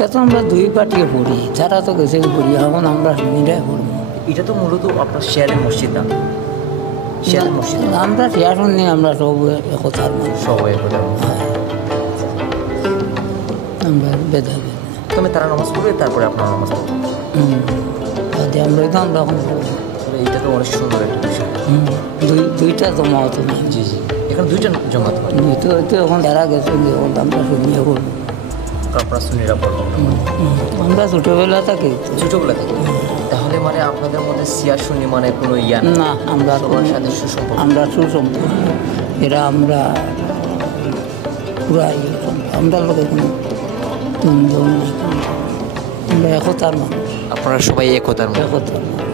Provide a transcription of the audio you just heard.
এটা তো আমরা দুই পার্টিয়ে পড়ি, যারা তো গেছে পড়ি, এখন আমরা সুন্নিরাই পড়বো। এটা তো মূলত আপনার শেয়ারের মসজিদ না? শেয়ারের মসজিদ আমরা শেয়ার শুনি, আমরা সব একতার মানুষ, সবাই কথা। আমরা বেদা তুমি তারা নামাজ পড়বে, তারপরে আপনার নামাজ পড়বে। আমরা তো আমরা এখন এটা তো অনেক সুন্দর একটা বিষয়। দুইটা জমাত নেই। জি জি, এখানে দুইটা জমাত হয়। দুইটা হয়তো এখন যারা গেছে এখন আমরা শুনিয়ে করবো। আপনার সুন্নিরা পড়বো আমরা ছোটোবেলা থাকি, ছোটোবেলা থেকে। তাহলে মানে আপনাদের মধ্যে সিয়ার সুন্নি মানে কোনো ইয়া না, আমরা সবার সাথে সুসম্পর্ক। আমরা সুসম্পর্ক, এরা আমরা পুরা আমরা লোকের কোনো দ্বন্দ্ব নেই, আমরা একতার মানুষ, আপনারা সবাই একতার মধ্যে। একতার মানুষ।